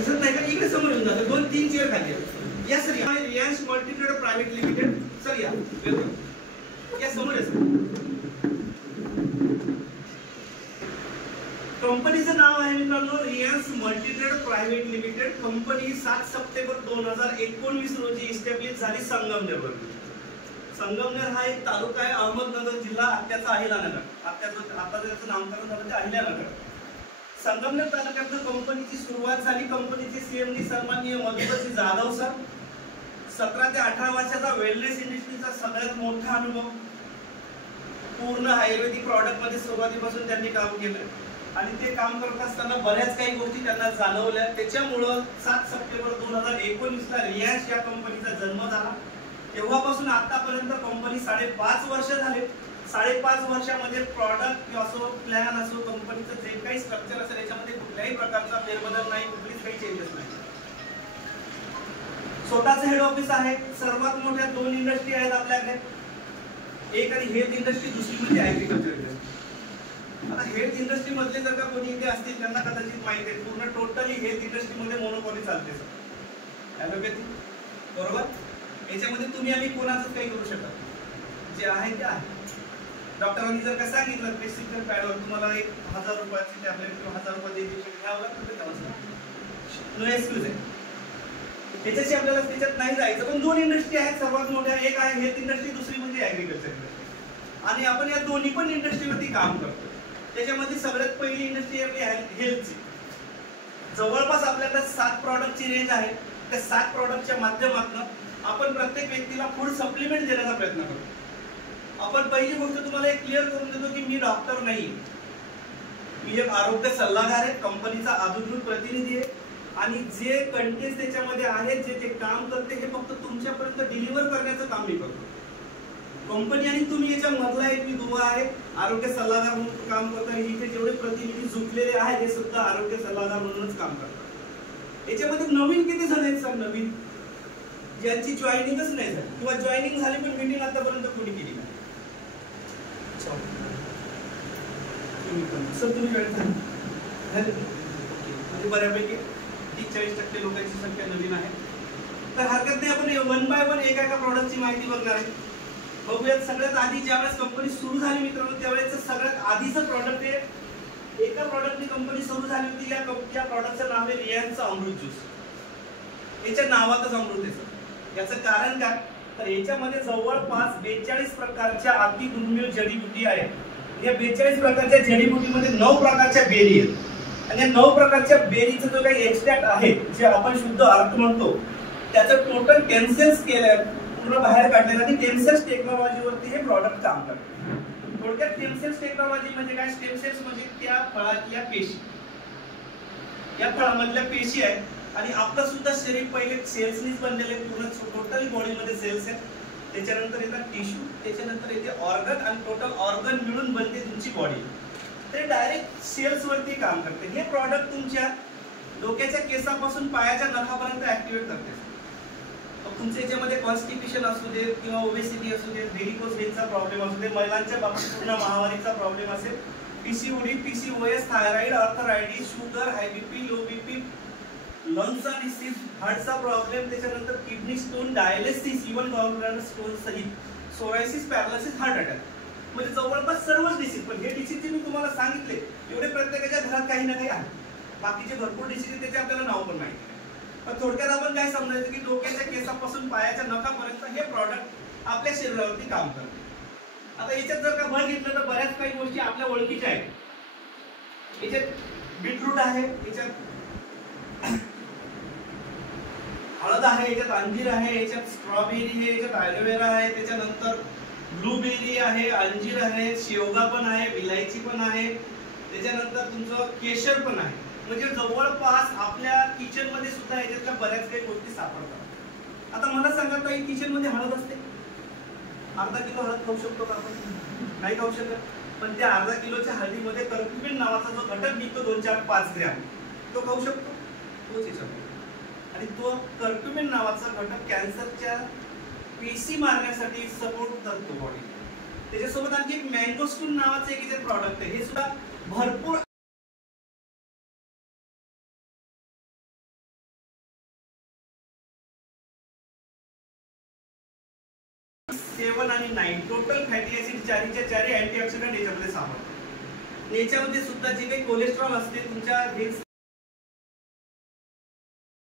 दिसत नाही का? इकडे समोर येऊन जातं. 2-3 चेअर खाली या सर. या Reliance multitrade private limited sir. या वेलकम. या समोर या सर. कंपनीचं नाव आहे मित्रांनो Reliance multitrade private limited. Company 7 September 2019 रोजी इस्टॅब्लिश झाली संगमनेरवर. संगमनेर हा एक तालुका आहे, अहमदनगर जिल्हा, आत्याचा अहिल्यानगर. आता त्याचं नामकरण झालं ते अहिल्यानगर. संगमनेर तालुक्यात कंपनीची सुरुवात झाली. कंपनीचे सीएमडी सन्माननीय मधुकरजी जाधव सर. 17 ते 18 वर्षाचा वेलनेस इंडस्ट्रीचा सगळ्यात मोठा अनुभव. पूर्ण आयुर्वेदिक प्रॉडक्ट मध्ये सुरुवातीपासून त्यांनी काम केलं आणि ते काम करत असताना बऱ्याच काही गोष्टी त्यांना जाणवल्या. त्याच्यामुळं 7 सप्टेंबर 2019 ला रिलायन्स या कंपनीचा जन्म झाला. तेव्हापासून आतापर्यंत कंपनी 5.5 वर्ष झाले. 5.5 वर्षामध्ये प्रॉडक्ट असो, प्लॅन असो, कंपनीचं जे काही स्ट्रक्चर असेल याच्यामध्ये कुठल्याही प्रकारचा फेरबदल नाही, कुठलीच काही चेंजेस नाही. स्वतःच हेड ऑफिस आहे. सर्वात मोठ्या 2 इंडस्ट्री आहेत आपल्याकडे. एक आणि हेल्थ इंडस्ट्री, दुसरी म्हणजे ऍग्रीकल्चर इंडस्ट्री. आता हेल्थ इंडस्ट्री मधले जर का कोणी इथे असतील त्यांना कदाचित माहिती आहे पूर्ण टोटली हेल्थ इंडस्ट्री मध्ये मोनोपॉली चालते सर. ॲलोपॅथी बरोबर. याच्यामध्ये तुम्ही आम्ही कोणाचंच काही करू शकत. जे आहे ते आहे. डॉक्टरांनी जर का सांगितलं प्रेस्क्रिप्शन पॅडवर तुम्हाला 1000 रुपयाची टॅबलेट किंवा 1000 रुपये घ्यावं लागतं तर घ्यावंच. नो एक्सक्यूज आहे. त्याच्याशी आपल्याला त्याच्यात नाही जायचं. पण 2 इंडस्ट्री आहेत सर्वात मोठ्या. एक आहे हेल्थ इंडस्ट्री, दुसरी म्हणजे ऍग्रीकल्चर इंडस्ट्री. आणि आपण या दोन्ही पण इंडस्ट्रीवरती काम करतो. त्याच्यामध्ये सगळ्यात पहिली इंडस्ट्री आपली हेल्थची. जवळपास आपल्याकडे 7 प्रॉडक्टची रेंज आहे. त्या 7 प्रॉडक्टच्या माध्यमातून आपण प्रत्येक व्यक्तीला फूड सप्लिमेंट देण्याचा प्रयत्न करतो. आपण पहिली गोष्ट तुम्हाला एक क्लिअर करून देतो की मी डॉक्टर नाही, मी एक आरोग्य सल्लागार आहे, कंपनीचा अधिकृत प्रतिनिधी आहे. आणि जे कंटेंट त्याच्यामध्ये आहेत, जे ते काम करते हे फक्त तुमच्यापर्यंत डिलिव्हर करण्याचं काम मी करतो. कंपनी आणि तुम्ही याच्या मधला एक मी दुवा आहे. आरोग्य सल्लागार म्हणून काम करतो. इथे जेवढे प्रतिनिधी झुकलेले आहेत हे सुद्धा आरोग्य सल्लागार म्हणूनच काम करतात. याच्यामध्ये नवीन किती जण आहेत सर? नवीन ज्यांची जॉईनिंगच नाही झाली किंवा जॉईनिंग झाली पण मीटिंग आतापर्यंत कोणी केली नाही. सर तुम्ही जॉईन झाले म्हणजे बऱ्यापैकी 30-40% लोकांची संख्या नवीन आहे. तर हरकत नाही, आपण 1 बाय 1 एका प्रॉडक्टची माहिती बघणार आहे. बघूयात. सगळ्यात आधी ज्यावेळेस कंपनी सुरू झाली मित्रांनो त्यावेळेस सगळ्यात आधीचं प्रॉडक्ट आहे. एका प्रॉडक्टनी कंपनी सुरू झाली होती. या प्रॉडक्टचं नाव आहे रिलायन्सचा अमृत ज्यूस. याच्या नावातच अमृत आहे सर. याचं कारण काय तर याच्यामध्ये जवळपास 42 प्रकारच्या अति दुर्मिळ जडीबुटी आहेत. या 42 प्रकारच्या जडीबुटीमध्ये 9 प्रकारच्या बेरी आहेत. आणि या 9 प्रकारच्या बेरीचा जो काही एक्स्ट्रॅक्ट आहे जे आपण शुद्ध अर्क म्हणतो त्याचं टोटल टेन्सेल्स केलं पूर्ण बाहेर काढलेलं आणि टेन्सेल्स टेक्नॉलॉजीवरती हे प्रॉडक्ट काम करतं. थोडक्यात टेन्सेल्स टेक्नॉलॉजी म्हणजे काय? स्टेमसेल्स म्हणजे त्या फळातल्या पेशी, या फळामधल्या पेशी आहेत. आणि आपलं सुद्धा शरीर पहिले सेल्सनीच बनलेले पूर्ण टोटल बॉडीमध्ये सेल्स आहेत. त्याच्यानंतर येतात टिश्यू, त्याच्यानंतर येते ऑर्गन आणि टोटल ऑर्गन मिळून बनते तुमची बॉडी. ते डायरेक्ट सेल्स वरती काम करते. हे प्रॉडक्ट तुमच्या डोक्याच्या केसापासून पायाच्या नखापर्यंत ऍक्टिव्हेट करते. तुमच्या याच्यामध्ये कॉन्स्टिपेशन असू दे किंवा ओबेसिटी असू दे, व्हेरिकोज व्हेनचा प्रॉब्लेम असू दे, महिलांच्या बाबतीत पूर्ण महामारीचा प्रॉब्लेम असेल, PCOD, PCOS, thyroid, arthritis, sugar, high BP, low BP, लंग्सचा डिसीज, हार्टचा प्रॉब्लेम, त्याच्यानंतर kidney stone, dialysis, even gallbladder stone सहित सोरायसिस, पॅरालिसिस, हार्ट अटॅक म्हणजे जवळपास सर्वच डिसीज. पण हे डिसीज जे मी तुम्हाला सांगितले एवढे प्रत्येकाच्या घरात काही ना काही आहे. बाकीचे भरपूर डिसीज त्याचे आपल्याला नाव पण माहिती. पण थोडक्यात आपण काय समजायचं की डोक्याच्या केसापासून पायाच्या नखापर्यंत हे प्रॉडक्ट आपल्या शरीरावरती काम करते. आता याच्यात जर का भर घेतलं तर बऱ्याच काही गोष्टी आपल्या ओळखीच्या आहेत. याच्यात बीटरूट आहे, याच्यात हळद आहे, याच्यात अंजीर आहे, याच्यात स्ट्रॉबेरी आहे, याच्यात ॲलोवेरा आहे, त्याच्यानंतर ब्लूबेरी आहे, अंजीर आहे, शेवगा पण आहे, विलायची पण आहे, त्याच्यानंतर तुमचं केशर पण आहे. म्हणजे जवळपास आपल्या किचन मध्ये सुद्धा याच्यातल्या बऱ्याच काही गोष्टी सापडतात. आता मला सांगा ताई, किचन मध्ये हळद असते. अर्धा किलो हळद खाऊ शकतो का आपण? नाही खाऊ शकत. पण त्या अर्धा किलोच्या हळदीमध्ये कर्क्युमिन नावाचा जो घटक निघतो 2-4-5 ग्रॅम तो खाऊ शकतो. तोच याच्यामध्ये. आणि तो कर्क्युमिन नावाचा घटक कॅन्सरच्या पेशी मारण्यासाठी सपोर्ट करतो बॉडी. त्याच्यासोबत आणखी एक मँगोस्टून नावाचं एक प्रॉडक्ट आहे. हे सुद्धा भरपूर 7 आणि 9 टोटल फॅटी ऍसिड चारीच्या चारी अँटीऑक्सिडंट याच्यामध्ये सापडतात. याच्यामध्ये सुद्धा जे काही कोलेस्ट्रॉल असते तुमच्या